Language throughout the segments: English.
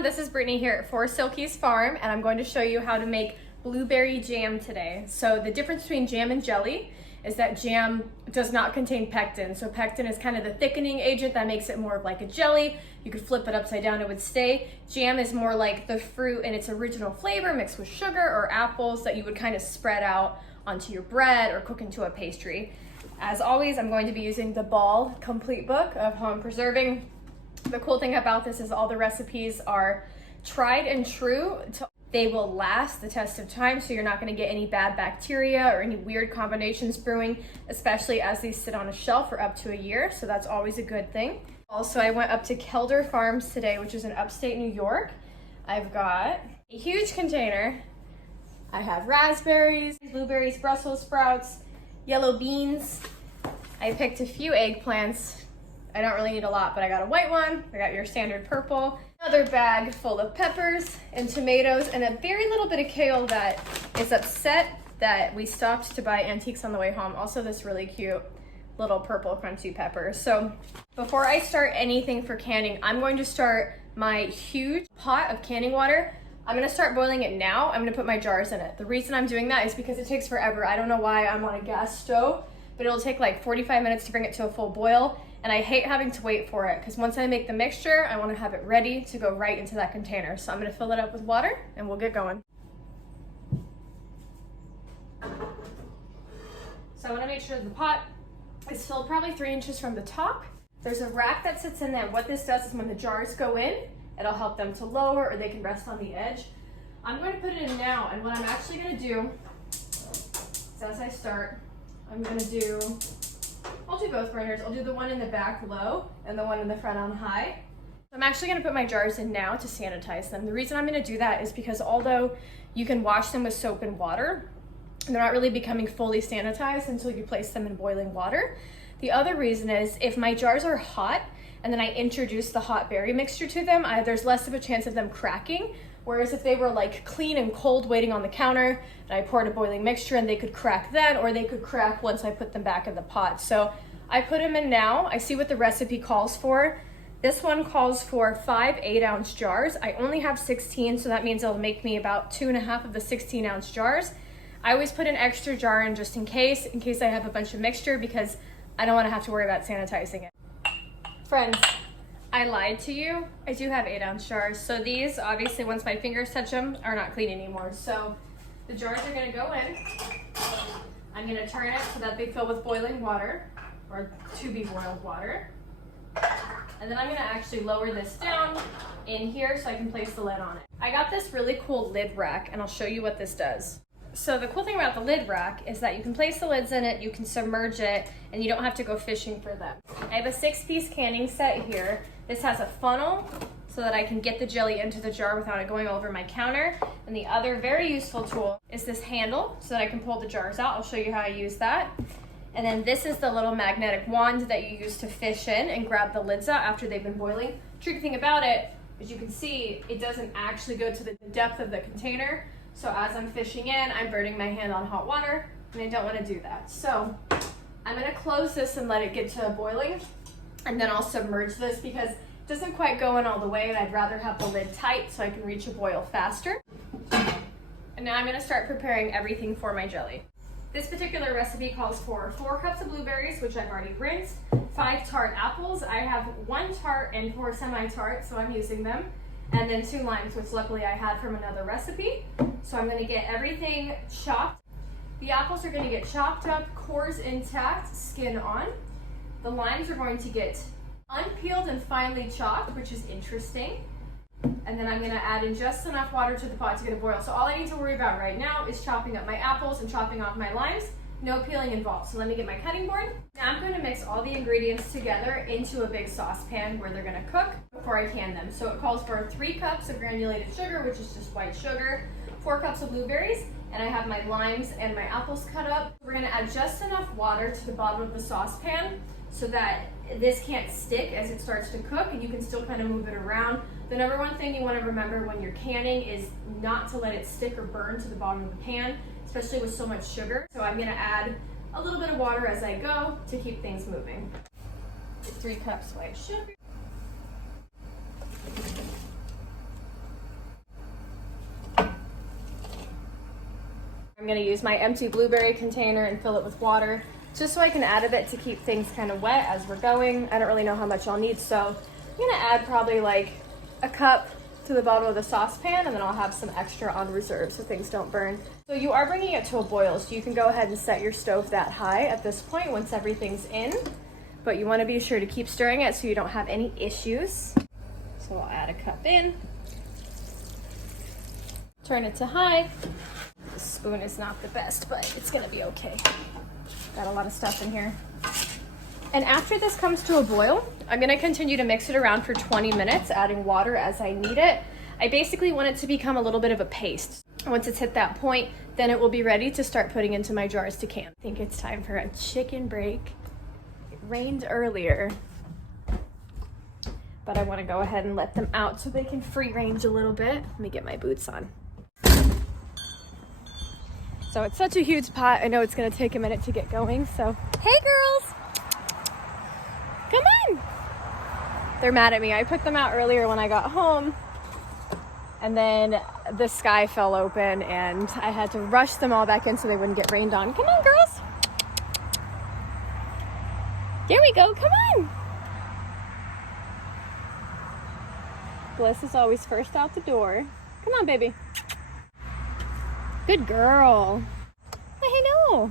everyone, this is Brittany here at For Silky's Farm, and I'm going to show you how to make blueberry jam today. So the difference between jam and jelly is that jam does not contain pectin. So pectin is kind of the thickening agent that makes it more of like a jelly. You could flip it upside down, it would stay. Jam is more like the fruit in its original flavor mixed with sugar or apples that you would kind of spread out onto your bread or cook into a pastry. As always, I'm going to be using the Ball Complete Book of Home Preserving. The cool thing about this is all the recipes are tried and true. They will last the test of time, so you're not going to get any bad bacteria or any weird combinations brewing, especially as these sit on a shelf for up to a year, so that's always a good thing. Also, I went up to Kelder Farms today, which is in upstate New York. I've got a huge container. I have raspberries, blueberries, Brussels sprouts, yellow beans. I picked a few eggplants. I don't really need a lot, but I got a white one. I got your standard purple. Another bag full of peppers and tomatoes and a very little bit of kale that is upset that we stopped to buy antiques on the way home. Also this really cute little purple crunchy pepper. So before I start anything for canning, I'm going to start my huge pot of canning water. I'm gonna start boiling it now. I'm gonna put my jars in it. The reason I'm doing that is because it takes forever. I don't know why I'm on a gas stove, but it'll take like 45 minutes to bring it to a full boil. And I hate having to wait for it because once I make the mixture, I want to have it ready to go right into that container. So I'm going to fill it up with water and we'll get going. So I want to make sure the pot is filled probably 3 inches from the top. There's a rack that sits in there. What this does is when the jars go in, it'll help them to lower or they can rest on the edge. I'm going to put it in now, and what I'm actually going to do is as I start, I'll do both burners. I'll do the one in the back low and the one in the front on high. I'm actually gonna put my jars in now to sanitize them. The reason I'm gonna do that is because although you can wash them with soap and water, they're not really becoming fully sanitized until you place them in boiling water. The other reason is if my jars are hot and then I introduce the hot berry mixture to them, there's less of a chance of them cracking. Whereas if they were like clean and cold waiting on the counter and I poured a boiling mixture and they could crack then, or they could crack once I put them back in the pot. So I put them in now. I see what the recipe calls for. This one calls for 5 8-ounce jars. I only have 16, so that means it'll make me about 2.5 of the 16-ounce jars. I always put an extra jar in just in case I have a bunch of mixture because I don't want to have to worry about sanitizing it. Friends, I lied to you. I do have 8-ounce jars. So these, obviously, once my fingers touch them, are not clean anymore. So the jars are gonna go in. I'm gonna turn it so that they fill with boiling water, or to be boiled water. And then I'm gonna actually lower this down in here so I can place the lid on it. I got this really cool lid rack, and I'll show you what this does. So the cool thing about the lid rack is that you can place the lids in it, you can submerge it, and you don't have to go fishing for them. I have a 6-piece canning set here. This has a funnel so that I can get the jelly into the jar without it going over my counter. And the other very useful tool is this handle so that I can pull the jars out. I'll show you how I use that. And then this is the little magnetic wand that you use to fish in and grab the lids out after they've been boiling. Tricky thing about it, as you can see, it doesn't actually go to the depth of the container. So as I'm fishing in, I'm burning my hand on hot water, and I don't want to do that. So I'm going to close this and let it get to boiling, and then I'll submerge this because it doesn't quite go in all the way, and I'd rather have the lid tight so I can reach a boil faster. And now I'm going to start preparing everything for my jelly. This particular recipe calls for 4 cups of blueberries, which I've already rinsed, 5 tart apples. I have 1 tart and 4 semi-tart, so I'm using them. And then 2 limes, which luckily I had from another recipe. So I'm gonna get everything chopped. The apples are gonna get chopped up, cores intact, skin on. The limes are going to get unpeeled and finely chopped, which is interesting. And then I'm gonna add in just enough water to the pot to get a boil. So all I need to worry about right now is chopping up my apples and chopping off my limes. No peeling involved. So let me get my cutting board. Now I'm gonna mix all the ingredients together into a big saucepan where they're gonna cook before I can them. So it calls for 3 cups of granulated sugar, which is just white sugar, 4 cups of blueberries, and I have my limes and my apples cut up. We're gonna add just enough water to the bottom of the saucepan so that this can't stick as it starts to cook, and you can still kind of move it around. The number one thing you want to remember when you're canning is not to let it stick or burn to the bottom of the pan, especially with so much sugar. So I'm gonna add a little bit of water as I go to keep things moving. 3 cups white sugar. I'm gonna use my empty blueberry container and fill it with water, just so I can add a bit to keep things kind of wet as we're going. I don't really know how much I'll need, so I'm gonna add probably like a cup to the bottom of the saucepan, and then I'll have some extra on reserve so things don't burn. So you are bringing it to a boil, so you can go ahead and set your stove that high at this point once everything's in, but you wanna be sure to keep stirring it so you don't have any issues. So I'll add a cup in, turn it to high. The spoon is not the best, but it's gonna be okay. Got a lot of stuff in here. And after this comes to a boil, I'm gonna continue to mix it around for 20 minutes, adding water as I need it. I basically want it to become a little bit of a paste. Once it's hit that point, then it will be ready to start putting into my jars to can. I think it's time for a chicken break. It rained earlier, but I wanna go ahead and let them out so they can free range a little bit. Let me get my boots on. So it's such a huge pot, I know it's gonna take a minute to get going, so hey girls! Come on! They're mad at me. I put them out earlier when I got home, and then the sky fell open and I had to rush them all back in so they wouldn't get rained on. Come on, girls! There we go, come on! Bliss is always first out the door. Come on, baby. Good girl. I know.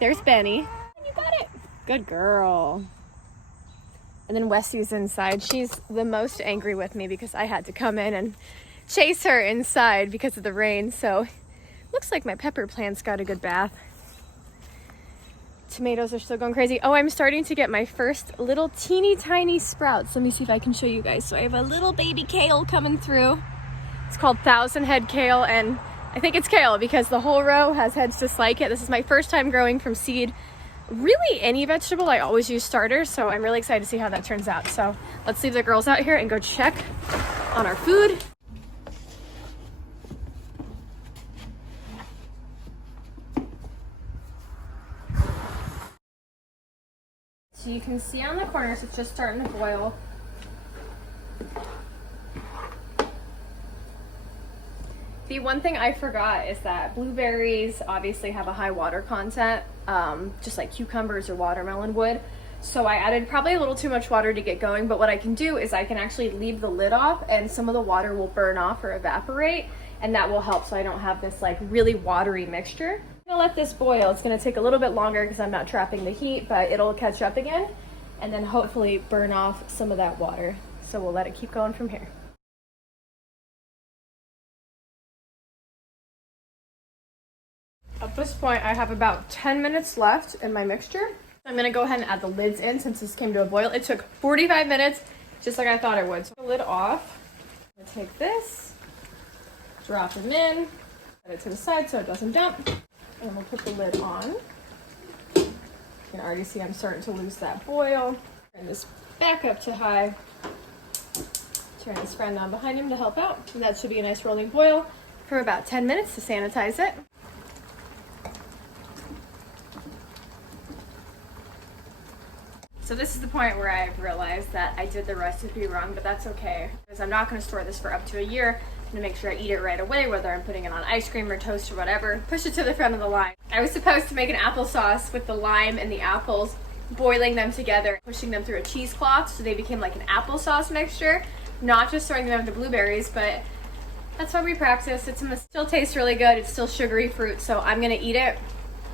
There's Benny. You got it. Good girl. And then Wessie's inside. She's the most angry with me because I had to come in and chase her inside because of the rain. So looks like my pepper plant's got a good bath. Tomatoes are still going crazy. Oh, I'm starting to get my first little teeny tiny sprouts. Let me see if I can show you guys. So I have a little baby kale coming through. It's called 1,000 head kale, and I think it's kale because the whole row has heads just like it. This is my first time growing from seed. Really any vegetable, I always use starters, so I'm really excited to see how that turns out. So let's leave the girls out here and go check on our food. So you can see on the corners, it's just starting to boil. The one thing I forgot is that blueberries obviously have a high water content, just like cucumbers or watermelon would. So I added probably a little too much water to get going, but what I can do is I can actually leave the lid off and some of the water will burn off or evaporate, and that will help so I don't have this like really watery mixture. I'm gonna let this boil. It's gonna take a little bit longer because I'm not trapping the heat, but it'll catch up again and then hopefully burn off some of that water. So we'll let it keep going from here. At this point, I have about 10 minutes left in my mixture. I'm gonna go ahead and add the lids in since this came to a boil. It took 45 minutes, just like I thought it would. So the lid off. I'm gonna take this, drop them in, set it to the side so it doesn't dump, and we'll put the lid on. You can already see I'm starting to lose that boil. Turn this back up to high. Turn this friend on behind him to help out. And that should be a nice rolling boil for about 10 minutes to sanitize it. So this is the point where I've realized that I did the recipe wrong, but that's okay. Because I'm not gonna store this for up to a year. I'm gonna make sure I eat it right away, whether I'm putting it on ice cream or toast or whatever. Push it to the front of the line. I was supposed to make an applesauce with the lime and the apples, boiling them together, pushing them through a cheesecloth so they became like an applesauce mixture, not just throwing them into blueberries, but that's why we practice. It still tastes really good. It's still sugary fruit, so I'm gonna eat it.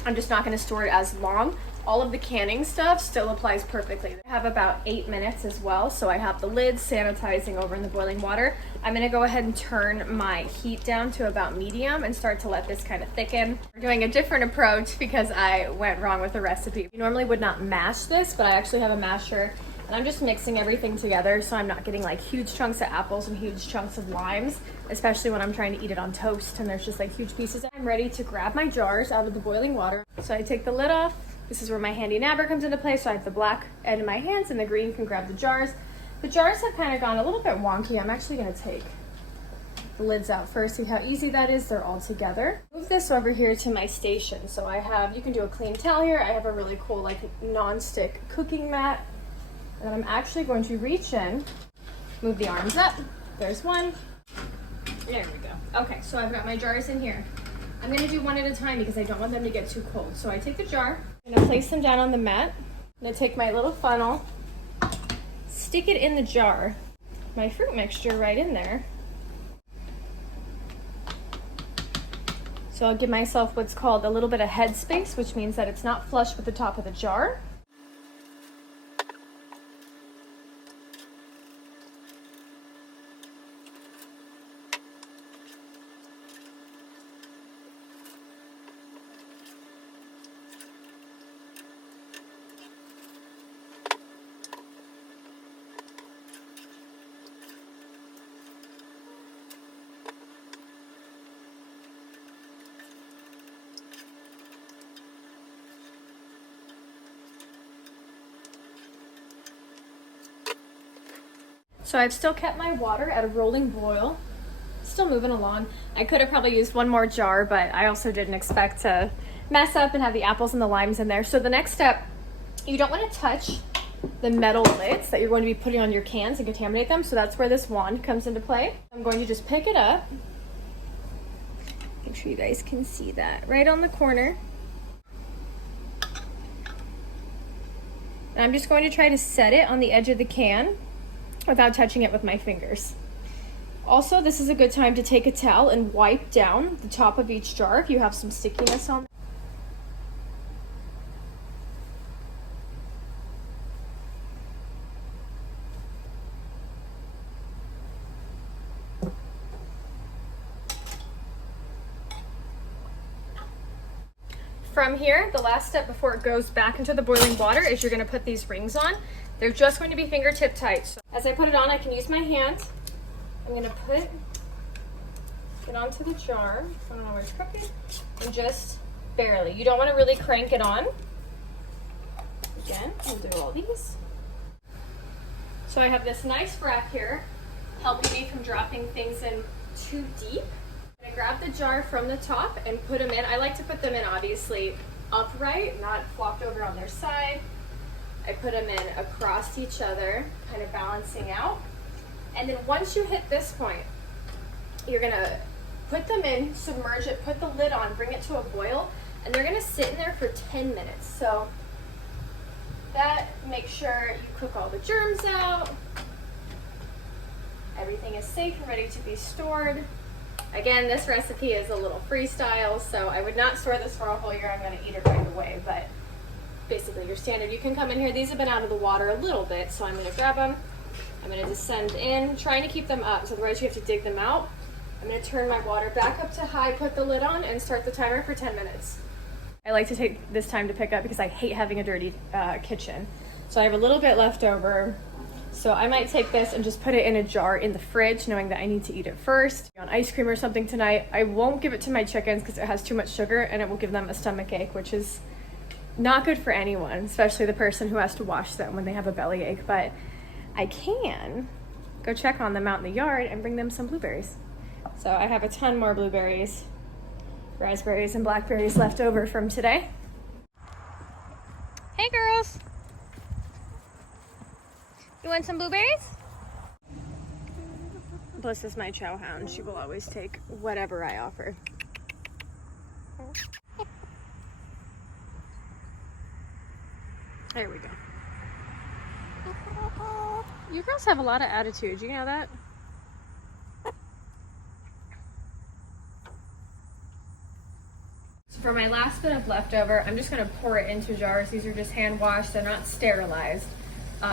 I'm just not gonna store it as long. All of the canning stuff still applies perfectly. I have about 8 minutes as well, so I have the lid sanitizing over in the boiling water. I'm gonna go ahead and turn my heat down to about medium and start to let this kind of thicken. We're doing a different approach because I went wrong with the recipe. You normally would not mash this, but I actually have a masher, and I'm just mixing everything together so I'm not getting like huge chunks of apples and huge chunks of limes, especially when I'm trying to eat it on toast and there's just like huge pieces. I'm ready to grab my jars out of the boiling water. So I take the lid off. This is where my handy nabber comes into play, so I have the black end in my hands and the green can grab the jars. The jars have kind of gone a little bit wonky. I'm actually gonna take the lids out first, see how easy that is. They're all together. Move this over here to my station. So I have, you can do a clean towel here. I have a really cool like non-stick cooking mat. And I'm actually going to reach in, move the arms up. There's one. There we go. Okay, so I've got my jars in here. I'm gonna do one at a time because I don't want them to get too cold. So I take the jar, I'm gonna place them down on the mat. I'm gonna take my little funnel, stick it in the jar, my fruit mixture right in there. So I'll give myself what's called a little bit of head space, which means that it's not flush with the top of the jar. So I've still kept my water at a rolling boil, still moving along. I could have probably used one more jar, but I also didn't expect to mess up and have the apples and the limes in there. So the next step, you don't want to touch the metal lids that you're going to be putting on your cans and contaminate them. So that's where this wand comes into play. I'm going to just pick it up. Make sure you guys can see that right on the corner. And I'm just going to try to set it on the edge of the can without touching it with my fingers. Also, this is a good time to take a towel and wipe down the top of each jar if you have some stickiness on. From here, the last step before it goes back into the boiling water is you're gonna put these rings on. They're just going to be fingertip tight. So as I put it on, I can use my hand. I'm gonna put it onto the jar. I don't know where it's crooked. And just barely. You don't wanna really crank it on. Again, we'll do all these. So I have this nice wrap here, helping me from dropping things in too deep. I grab the jar from the top and put them in. I like to put them in obviously upright, not flopped over on their side. I put them in across each other, kind of balancing out. And then once you hit this point, you're gonna put them in, submerge it, put the lid on, bring it to a boil, and they're gonna sit in there for 10 minutes. So that makes sure you cook all the germs out. Everything is safe and ready to be stored. Again, this recipe is a little freestyle, so I would not store this for a whole year. I'm gonna eat it right away, but basically your standard. You can come in here. These have been out of the water a little bit, so I'm going to grab them. I'm going to descend in, trying to keep them up, so otherwise you have to dig them out. I'm going to turn my water back up to high, put the lid on, and start the timer for 10 minutes. I like to take this time to pick up because I hate having a dirty kitchen. So I have a little bit left over. So I might take this and just put it in a jar in the fridge, knowing that I need to eat it first. On ice cream or something tonight. I won't give it to my chickens because it has too much sugar and it will give them a stomach ache, which is not good for anyone, especially the person who has to wash them when they have a bellyache, but I can go check on them out in the yard and bring them some blueberries. So I have a ton more blueberries, raspberries, and blackberries left over from today. Hey girls! You want some blueberries? Bliss is my chow hound. She will always take whatever I offer. There we go. You girls have a lot of attitude, you know that? So for my last bit of leftover, I'm just gonna pour it into jars. These are just hand washed, they're not sterilized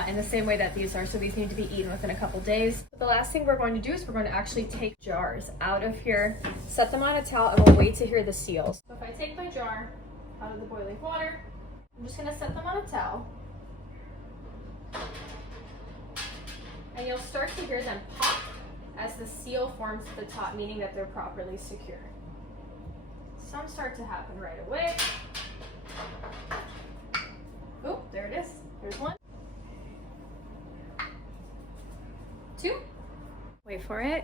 in the same way that these are, so these need to be eaten within a couple days. But the last thing we're going to do is we're going to actually take jars out of here, set them on a towel, and we'll wait to hear the seals. So if I take my jar out of the boiling water, I'm just gonna set them on a towel. And you'll start to hear them pop as the seal forms at the top, meaning that they're properly secure. Some start to happen right away. Oh, there it is. There's one. Two. Wait for it.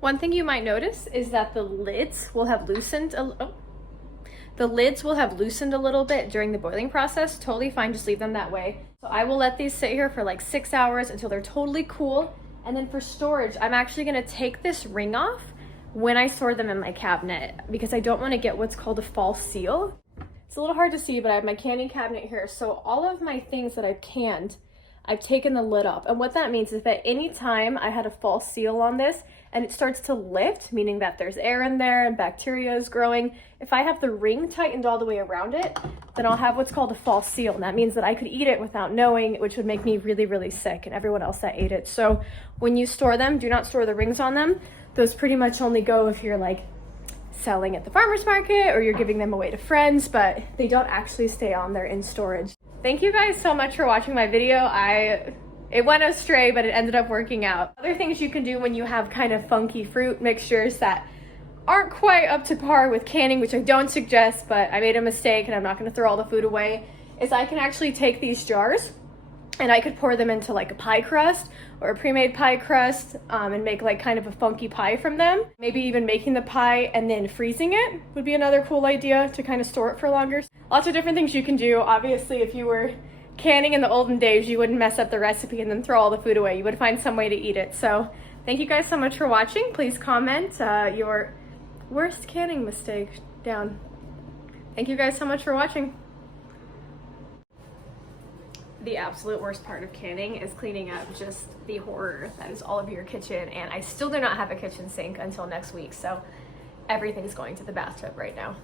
One thing you might notice is that the lids will have loosened a little bit during the boiling process. Totally fine, just leave them that way. So I will let these sit here for like 6 hours until they're totally cool. And then for storage, I'm actually gonna take this ring off when I store them in my cabinet because I don't wanna get what's called a false seal. It's a little hard to see, but I have my canning cabinet here. So all of my things that I've canned, I've taken the lid off. And what that means is that any time I had a false seal on this and it starts to lift, meaning that there's air in there and bacteria is growing, if I have the ring tightened all the way around it, then I'll have what's called a false seal. And that means that I could eat it without knowing, which would make me really, really sick and everyone else that ate it. So when you store them, do not store the rings on them. Those pretty much only go if you're like selling at the farmer's market or you're giving them away to friends, but they don't actually stay on there in storage. Thank you guys so much for watching my video. It went astray, but it ended up working out. Other things you can do when you have kind of funky fruit mixtures that aren't quite up to par with canning, which I don't suggest, but I made a mistake and I'm not gonna throw all the food away, is I can actually take these jars and I could pour them into like a pie crust or a pre-made pie crust and make like kind of a funky pie from them. Maybe even making the pie and then freezing it would be another cool idea to kind of store it for longer. Lots of different things you can do. Obviously, if you were canning in the olden days, you wouldn't mess up the recipe and then throw all the food away. You would find some way to eat it. So thank you guys so much for watching. Please comment your worst canning mistake down. Thank you guys so much for watching. The absolute worst part of canning is cleaning up just the horror that is all over your kitchen, and I still do not have a kitchen sink until next week, so everything's going to the bathtub right now.